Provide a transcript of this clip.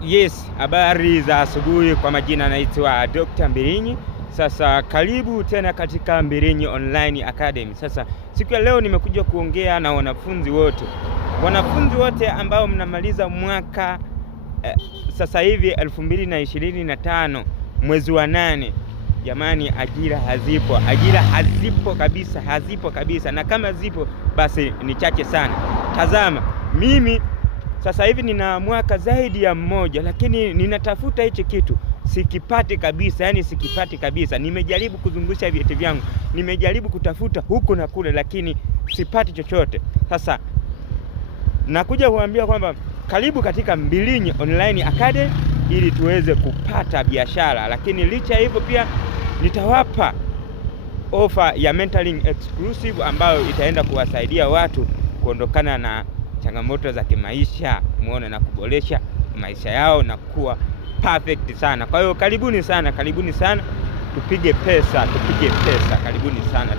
Yes, habari za asubuhi. Kwa majina naitwa Dr. Mbilinyi. Sasa karibu tena katika Mbilinyi Online Academy. Sasa siku ya leo nimekuja kuongea na wanafunzi wote ambao mnamaliza mwaka sasa hivi 2025 mwezi wa 8. Jamani, ajira hazipo kabisa, na kama zipo basi ni chache sana. Tazama, mimi sasa hivi nina mwaka zaidi ya mmoja, lakini ninatafuta hichi kitu sikipati kabisa. Nimejaribu kuzungusha vyeti vyangu, nimejaribu kutafuta huku na kule, lakini sipati chochote. Sasa nakuja kuambia kwamba karibu katika Mbilinyi Online Academy ili tuweze kupata biashara. Lakini licha hivyo pia nitawapa ofa ya mentoring exclusive ambayo itaenda kuwasaidia watu kuondokana na changamoto za kimaisha, muone, na kuboresha maisha yao na kuwa perfect sana. Kwa hiyo karibuni sana, tupige pesa, karibuni sana.